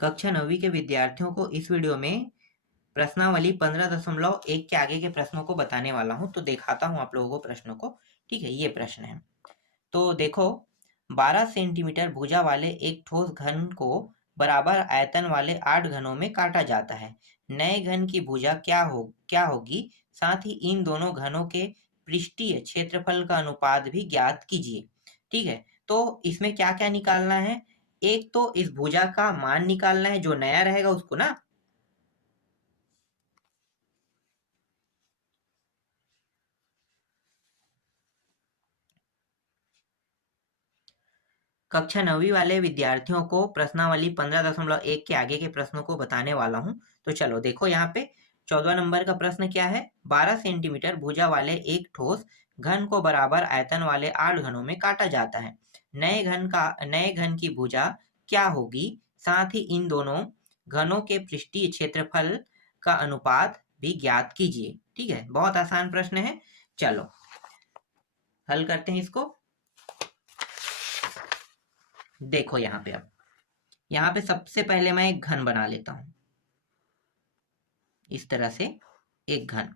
कक्षा 9वीं के विद्यार्थियों को इस वीडियो में प्रश्नावली 15.1 के आगे के प्रश्नों को बताने वाला हूं। तो दिखाता हूं आप लोगों को प्रश्नों को। ठीक है, ये प्रश्न है। तो देखो, 12 सेंटीमीटर भुजा वाले एक ठोस घन को बराबर आयतन वाले 8 घनों में काटा जाता है। नए घन की भुजा क्या होगी, साथ ही इन दोनों घनों के पृष्ठीय क्षेत्रफल का अनुपात भी ज्ञात कीजिए। ठीक है, तो इसमें क्या क्या निकालना है? एक तो इस भुजा का मान निकालना है, जो नया रहेगा उसको ना। कक्षा 9वीं वाले विद्यार्थियों को प्रश्नावली 15.1 के आगे के प्रश्नों को बताने वाला हूं। तो चलो देखो, यहाँ पे 14 नंबर का प्रश्न क्या है? 12 सेंटीमीटर भुजा वाले एक ठोस घन को बराबर आयतन वाले 8 घनों में काटा जाता है। नए घन की भुजा क्या होगी, साथ ही इन दोनों घनों के पृष्ठीय क्षेत्रफल का अनुपात भी ज्ञात कीजिए। ठीक है, बहुत आसान प्रश्न है। चलो हल करते हैं इसको। देखो यहाँ पे, अब यहाँ पे सबसे पहले मैं एक घन बना लेता हूं, इस तरह से एक घन।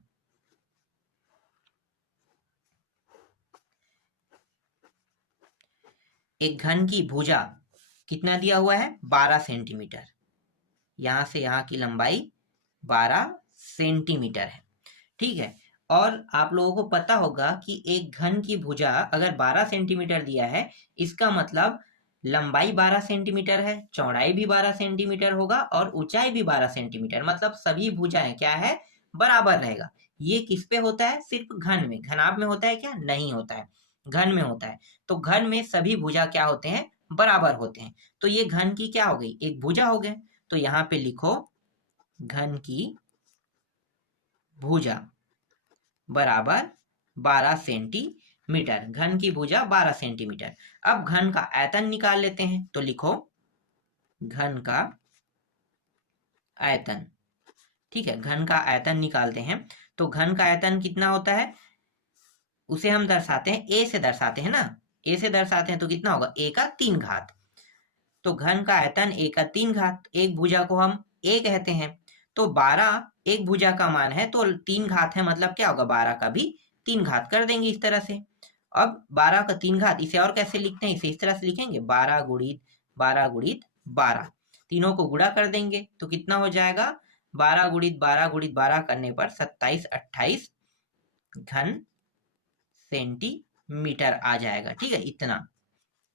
एक घन की भुजा कितना दिया हुआ है? 12 सेंटीमीटर। यहां से यहां की लंबाई 12 सेंटीमीटर है। ठीक है, और आप लोगों को पता होगा कि एक घन की भुजा अगर 12 सेंटीमीटर दिया है, इसका मतलब लंबाई 12 सेंटीमीटर है, चौड़ाई भी 12 सेंटीमीटर होगा और ऊंचाई भी 12 सेंटीमीटर। मतलब सभी भुजाएं क्या है? बराबर रहेगा। ये किस पे होता है? सिर्फ घन में। घनाभ में होता है क्या? नहीं होता है, घन में होता है। तो घन में सभी भुजा क्या होते हैं? बराबर होते हैं। तो ये घन की क्या हो गई? एक भुजा हो गए। तो यहाँ पे लिखो घन की भुजा बराबर 12 सेंटीमीटर। घन की भुजा 12 सेंटीमीटर। अब घन का आयतन निकाल लेते हैं। तो लिखो घन का आयतन। ठीक है, घन का आयतन निकालते हैं। तो घन का आयतन कितना होता है? उसे हम दर्शाते हैं, ए से दर्शाते हैं ना। ए से दर्शाते हैं तो कितना होगा? ए का 3 घात। तो घन का आयतन ए का 3 घात। एक भुजा को हम ए कहते हैं। तो 12 एक भुजा का मान है, तो 3 घात है, मतलब क्या होगा? 12 का भी 3 घात कर देंगे इस तरह से। अब 12 का 3 घात, इसे और कैसे लिखते हैं? इसे इस तरह से लिखेंगे 12 गुणित 12 गुणित 12। तीनों को गुणा कर देंगे तो कितना हो जाएगा? 12 गुणित 12 गुणित 12 करने पर 27 28 घन सेंटीमीटर आ जाएगा। ठीक है, इतना।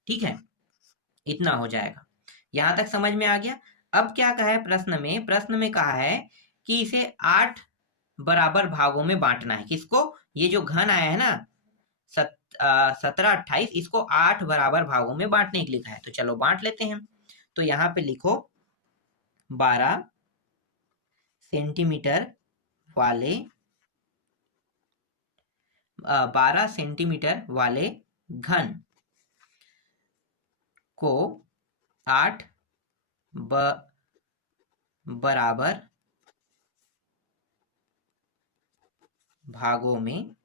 ठीक है, इतना हो जाएगा। यहां तक समझ में आ गया? अब क्या कहा है प्रश्न में? प्रश्न में कहा है कि इसे 8 बराबर भागों में बांटना है। किसको? ये जो घन आया है ना 17 28, इसको 8 बराबर भागों में बांटने के लिए लिखा है। तो चलो बांट लेते हैं। तो यहाँ पे लिखो 12 सेंटीमीटर वाले 12 सेंटीमीटर वाले घन को 8 बराबर भागों में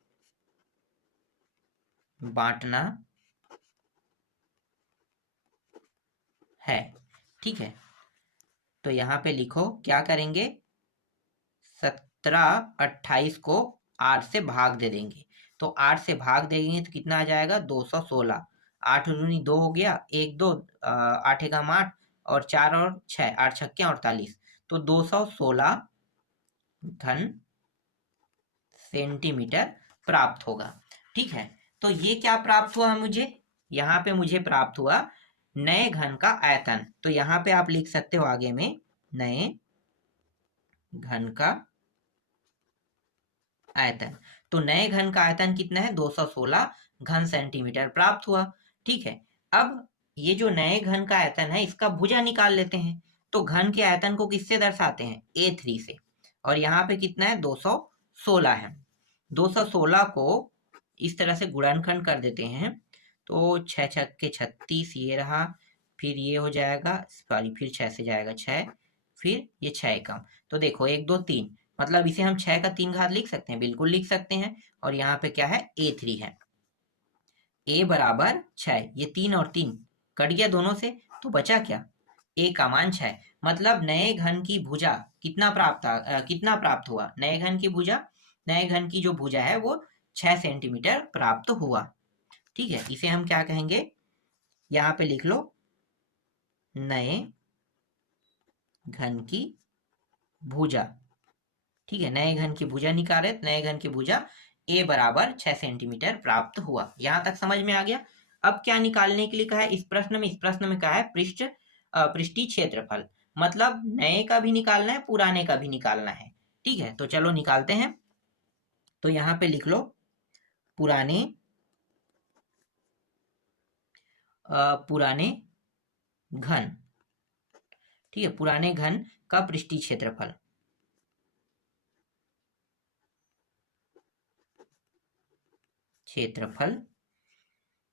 बांटना है। ठीक है, तो यहाँ पे लिखो क्या करेंगे? 17 28 को 8 से भाग दे देंगे। तो 8 से भाग देंगे तो कितना आ जाएगा? 216। 8 दूनी 2 हो गया, 1 2 8 एकम 8 और 4 और 6 8 छक्के 48। तो 216 घन सेंटीमीटर प्राप्त होगा। ठीक है, तो ये क्या प्राप्त हुआ मुझे? यहाँ पे मुझे प्राप्त हुआ नए घन का आयतन। तो यहाँ पे आप लिख सकते हो आगे में नए घन का आयतन। तो नए घन का आयतन कितना है? 216 घन सेंटीमीटर प्राप्त हुआ। ठीक है, अब ये जो नए घन का आयतन है, इसका भुजा निकाल लेते हैं। तो घन के आयतन को किससे दर्शाते हैं? A3 से। और यहाँ पे कितना है? 216 है। 216 को इस तरह से गुणनखंड कर देते हैं। तो 6 छक्के 36 ये रहा, फिर ये हो जाएगा, सॉरी, फिर 6 से जाएगा 6, फिर ये 6 एकम। तो देखो 1 2 3, मतलब इसे हम 6 का 3 घात लिख सकते हैं, बिल्कुल लिख सकते हैं। और यहाँ पे क्या है? A3 है। A बराबर 6, ये 3 और 3 कट गया दोनों से, तो बचा क्या? A का मान 6। मतलब नए घन की भुजा कितना प्राप्त हुआ, नए घन की जो भुजा है वो 6 सेंटीमीटर प्राप्त हुआ। ठीक है, इसे हम क्या कहेंगे, यहाँ पे लिख लो, नए घन की भुजा। ठीक है, नए घन की भुजा निकाले, नए घन की भुजा a बराबर 6 सेंटीमीटर प्राप्त हुआ। यहां तक समझ में आ गया। अब क्या निकालने के लिए कहा है इस प्रश्न में कहा है पृष्ठीय क्षेत्रफल, मतलब नए का भी निकालना है, पुराने का भी निकालना है। ठीक है, तो चलो निकालते हैं। तो यहाँ पे लिख लो पुराने घन। ठीक है, पुराने घन का पृष्ठीय क्षेत्रफल।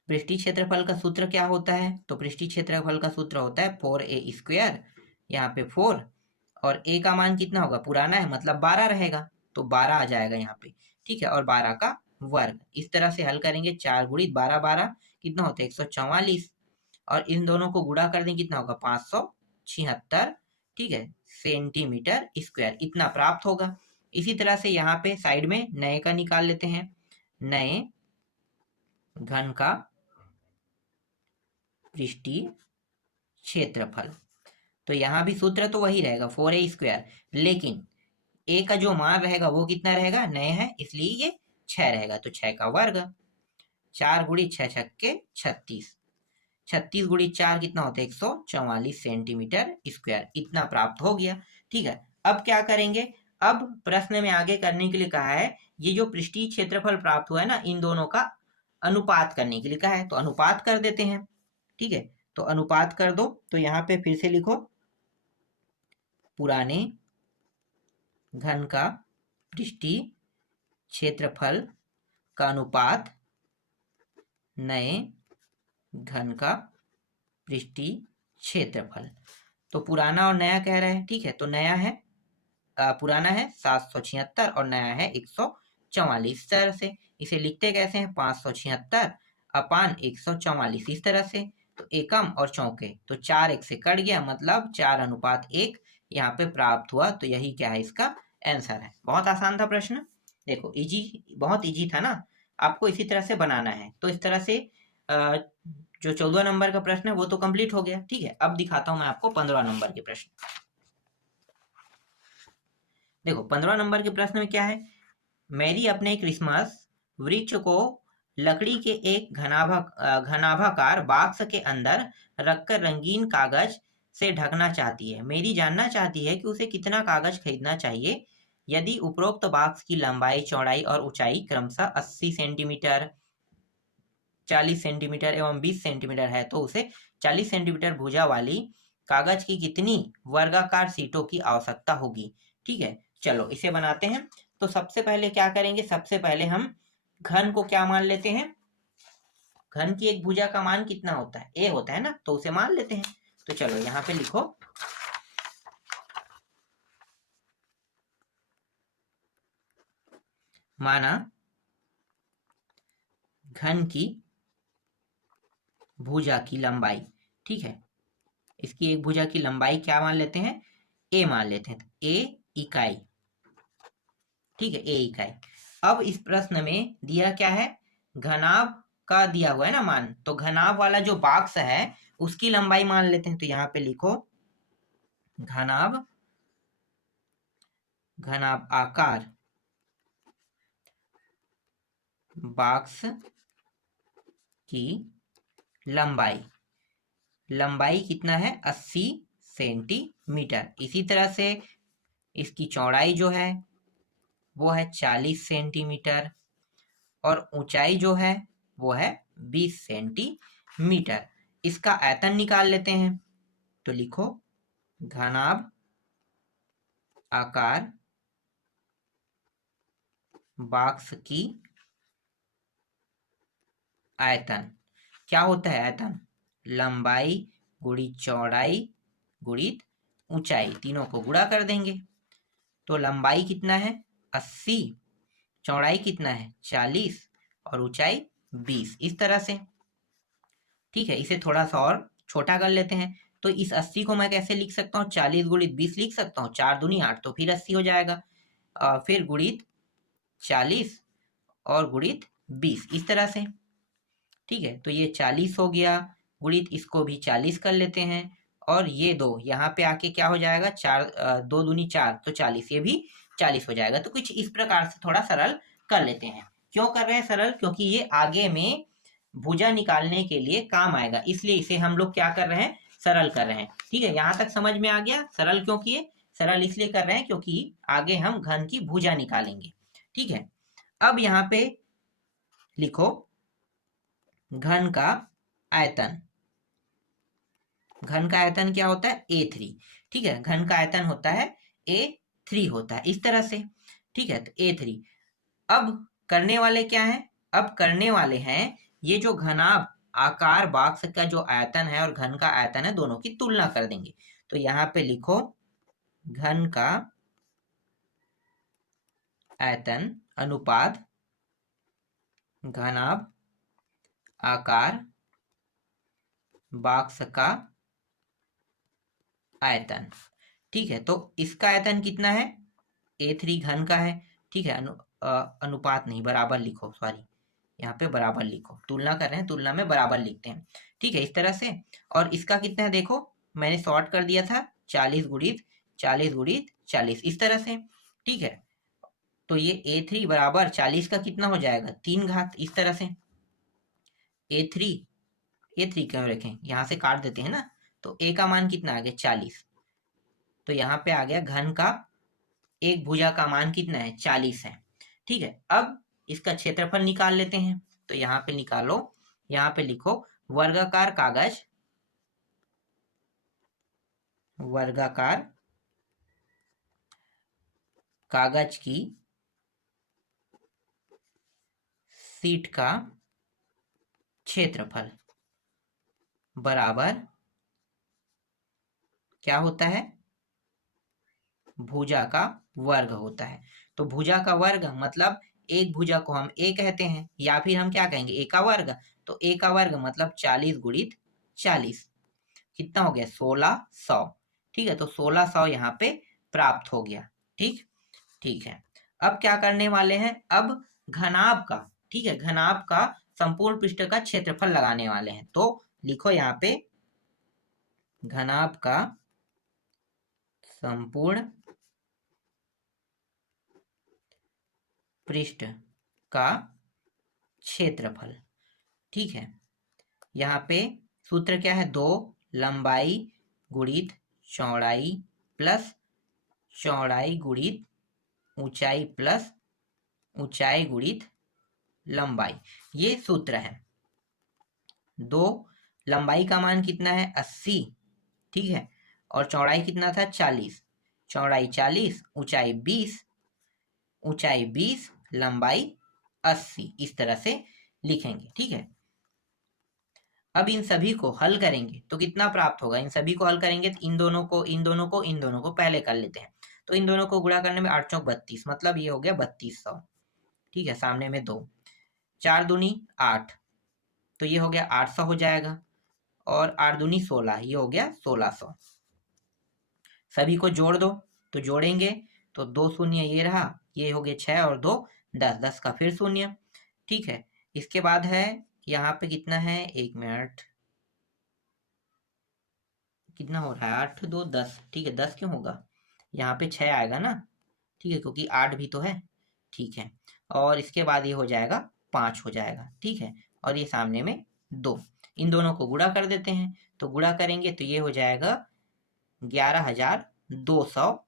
पृष्ठीय क्षेत्रफल का सूत्र क्या होता है, तो पृष्ठीय क्षेत्रफल का सूत्र होता है 4a²। यहाँ पे 4 और a का मान कितना होगा, पुराना है मतलब 12 रहेगा, तो 12 आ जाएगा यहाँ पे। ठीक है, और 12 का वर्ग। इस तरह से हल करेंगे, 4 गुणित 12 12 कितना होता है 144, और इन दोनों को गुणा कर दें कितना होगा 576। ठीक है, सेंटीमीटर स्क्वायर इतना प्राप्त होगा। इसी तरह से यहाँ पे साइड में नए का निकाल लेते हैं, नए घन का पृष्ठीय क्षेत्रफल। तो यहाँ भी सूत्र तो वही रहेगा 4a², लेकिन a का जो मान रहेगा वो कितना रहेगा, नए है इसलिए ये 6 रहेगा, तो 6 का वर्ग। 4 गुणित 6 छक्के 36, 36 गुणित 4 कितना होता है 144 सेंटीमीटर स्क्वायर, इतना प्राप्त हो गया। ठीक है, अब क्या करेंगे, अब प्रश्न में आगे करने के लिए कहा है, ये जो पृष्ठीय क्षेत्रफल प्राप्त हुआ है ना, इन दोनों का अनुपात करने के लिए कहा है, तो अनुपात कर देते हैं। ठीक है, तो अनुपात कर दो, तो यहाँ पे फिर से लिखो, पुराने घन का पृष्ठीय क्षेत्रफल का अनुपात नए घन का पृष्ठीय क्षेत्रफल। तो पुराना और नया कह रहे हैं। ठीक है, तो नया है पुराना है 776 और नया है 144। इस तरह से इसे लिखते कैसे हैं, 576 अपान 144 इस तरह से। तो एकम और चौके, तो 4 1 से कट गया, मतलब 4:1 यहाँ पे प्राप्त हुआ। तो यही क्या है, इसका आंसर है। बहुत आसान था प्रश्न, देखो बहुत इजी था ना। आपको इसी तरह से बनाना है। तो इस तरह से जो 14 नंबर का प्रश्न है वो तो कंप्लीट हो गया। ठीक है, अब दिखाता हूं मैं आपको 15 नंबर के प्रश्न। देखो 15 नंबर के प्रश्न में क्या है, मैरी अपने क्रिसमस वृक्ष को लकड़ी के एक घनाभाकार बॉक्स के अंदर रखकर रंगीन कागज से ढकना चाहती है। मेरी जानना चाहती है कि उसे कितना कागज खरीदना चाहिए। यदि उपरोक्त बॉक्स की लंबाई, चौड़ाई और ऊंचाई क्रमशः 80 सेंटीमीटर, 40 सेंटीमीटर एवं 20 सेंटीमीटर है, तो उसे 40 सेंटीमीटर भुजा वाली कागज की कितनी वर्गाकार सीटों की आवश्यकता होगी। ठीक है, चलो इसे बनाते हैं। तो सबसे पहले क्या करेंगे, सबसे पहले हम घन को क्या मान लेते हैं, घन की एक भुजा का मान कितना होता है, a होता है ना, तो उसे मान लेते हैं। तो चलो यहाँ पे लिखो, माना घन की भुजा की लंबाई। ठीक है, इसकी एक भुजा की लंबाई क्या मान लेते हैं, a मान लेते हैं, a इकाई। ठीक है, a इकाई। अब इस प्रश्न में दिया क्या है, घनाभ का दिया हुआ है ना मान, तो घनाभ वाला जो बॉक्स है उसकी लंबाई मान लेते हैं। तो यहाँ पे लिखो, घनाभ आकार बॉक्स की लंबाई कितना है 80 सेंटीमीटर। इसी तरह से इसकी चौड़ाई जो है वो है 40 सेंटीमीटर और ऊंचाई जो है वो है 20 सेंटीमीटर। इसका आयतन निकाल लेते हैं। तो लिखो, घनाभ आकार बॉक्स की आयतन क्या होता है, आयतन लंबाई गुणित चौड़ाई गुणित ऊंचाई, तीनों को गुणा कर देंगे। तो लंबाई कितना है 80, चौड़ाई कितना है 40 और ऊंचाई 20, इस तरह से। ठीक है, इसे थोड़ा सा और छोटा कर लेते हैं। तो इस 80 को मैं कैसे लिख सकता हूँ, 40 गुणित 20 लिख सकता हूँ, 4 दूनी 8, तो फिर 80 हो जाएगा, फिर गुणित 40 और गुणित 20 इस तरह से। ठीक है, तो ये 40 हो गया, गुणित इसको भी 40 कर लेते हैं, और ये दो यहाँ पे आके क्या हो जाएगा, 2 दूनी 4, तो 40, ये भी 40 हो जाएगा। तो कुछ इस प्रकार से थोड़ा सरल कर लेते हैं। क्यों कर रहे हैं सरल, क्योंकि ये आगे में भुजा निकालने के लिए काम आएगा, इसलिए इसे हम लोग क्या कर रहे हैं, सरल कर रहे हैं। ठीक है, यहाँ तक समझ में आ गया। सरल क्यों किए, सरल इसलिए कर रहे हैं क्योंकि आगे हम घन की भुजा निकालेंगे। ठीक है, अब यहाँ पे लिखो घन का आयतन। घन का आयतन क्या होता है, A3। ठीक है, घन का आयतन होता है A3 होता है इस तरह से। ठीक है, तो A3। अब करने वाले क्या है, अब करने वाले हैं ये जो घनाभ आकार बॉक्स का जो आयतन है और घन का आयतन है, दोनों की तुलना कर देंगे। तो यहाँ पे लिखो घन का आयतन अनुपात घनाभ आकार बॉक्स का आयतन। ठीक है, तो इसका आयतन कितना है, A3 घन का है। ठीक है, अनुपात नहीं, बराबर लिखो, सॉरी यहाँ पे बराबर लिखो, तुलना कर रहे हैं, तुलना में बराबर लिखते हैं। ठीक है, इस तरह से। और इसका कितना है देखो, मैंने शॉर्ट कर दिया था, 40 गुणित 40 गुणित 40 इस तरह से। ठीक है, तो ये A3 बराबर 40 का कितना हो जाएगा, 3 घात इस तरह से। A3 क्यों रखें, यहाँ से काट देते हैं ना, तो A का मान कितना आ गया, 40। तो यहाँ पे आ गया घन का एक भुजा का मान कितना है, 40 है। ठीक है, अब इसका क्षेत्रफल निकाल लेते हैं। तो यहाँ पे निकालो, यहाँ पे लिखो वर्गाकार कागज, वर्गाकार कागज की शीट का क्षेत्रफल बराबर क्या होता है, भुजा का वर्ग होता है। तो भुजा का वर्ग मतलब एक भुजा को हम A कहते हैं, या फिर हम क्या कहेंगे, A का वर्ग। तो A का वर्ग मतलब 40 गुणित 40, कितना हो गया, 1600। ठीक है, तो 1600 यहाँ पे प्राप्त हो गया। ठीक, ठीक है। अब क्या करने वाले हैं, अब घनाभ का, ठीक है, घनाभ का संपूर्ण पृष्ठ का क्षेत्रफल लगाने वाले हैं। तो लिखो यहाँ पे घनाभ का संपूर्ण पृष्ठ का क्षेत्रफल। ठीक है, यहाँ पे सूत्र क्या है, 2 लंबाई गुणित चौड़ाई प्लस चौड़ाई गुणित ऊंचाई प्लस ऊंचाई गुणित लंबाई, ये सूत्र है। 2 लंबाई का मान कितना है, 80। ठीक है, और चौड़ाई कितना था, 40। चौड़ाई 40, ऊंचाई 20, ऊंचाई 20, लंबाई 80 इस तरह से लिखेंगे। ठीक है, अब इन सभी को हल करेंगे तो कितना प्राप्त होगा, इन सभी को हल करेंगे तो इन दोनों को इन दोनों को इन दोनों को पहले कर लेते हैं। तो इन दोनों को गुणा करने में 8 चौक 32, मतलब ये हो गया 3200। ठीक है, सामने में 2, 4 दूनी 8, तो ये हो गया 800 हो जाएगा, और 8 दूनी 16, ये हो गया 1600। सभी को जोड़ दो, तो जोड़ेंगे तो 2 शून्य ये रहा, ये हो गया 6 और 2 10, 10 का फिर शून्य। ठीक है, इसके बाद है यहाँ पे कितना है, 1 मिनट, कितना हो रहा है, 8 2 10। ठीक है, 10 क्यों होगा, यहाँ पे 6 आएगा ना। ठीक है, क्योंकि 8 भी तो है। ठीक है, और इसके बाद ये हो जाएगा 5 हो जाएगा। ठीक है, और ये सामने में 2, इन दोनों को गुणा कर देते हैं। तो गुणा करेंगे तो ये हो जाएगा 11,200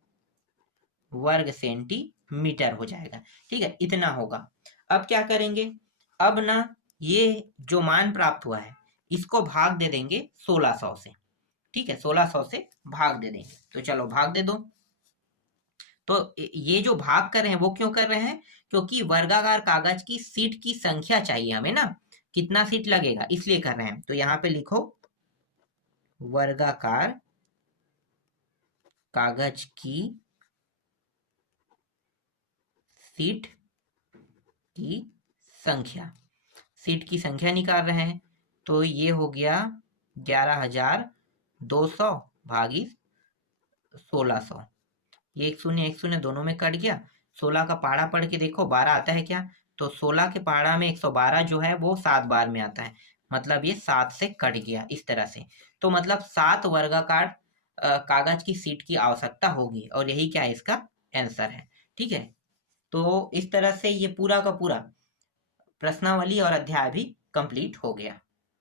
वर्ग सेंटीमीटर हो जाएगा। ठीक है, इतना होगा। अब क्या करेंगे, अब ना ये जो मान प्राप्त हुआ है इसको भाग दे देंगे 1600 से। ठीक है, 1600 से भाग दे देंगे। तो चलो भाग दे दो। तो ये जो भाग कर रहे हैं वो क्यों कर रहे हैं, क्योंकि वर्गाकार कागज की सीट की संख्या चाहिए हमें ना, कितना सीट लगेगा इसलिए कर रहे हैं। तो यहाँ पे लिखो वर्गाकार कागज की सीट की संख्या, सीट की संख्या निकाल रहे हैं। तो ये हो गया 11,200 200 भागी 1600, ये 1 शून्य दोनों में कट गया। 16 का पहाड़ा पढ़ के देखो 12 आता है क्या, तो 16 के पहाड़ा में 112 जो है वो 7 बार में आता है, मतलब ये 7 से कट गया इस तरह से। तो मतलब 7 वर्गाकार कागज की सीट की आवश्यकता होगी, और यही क्या है इसका आंसर है। ठीक है, तो इस तरह से ये पूरा का पूरा प्रश्नावली और अध्याय भी कंप्लीट हो गया।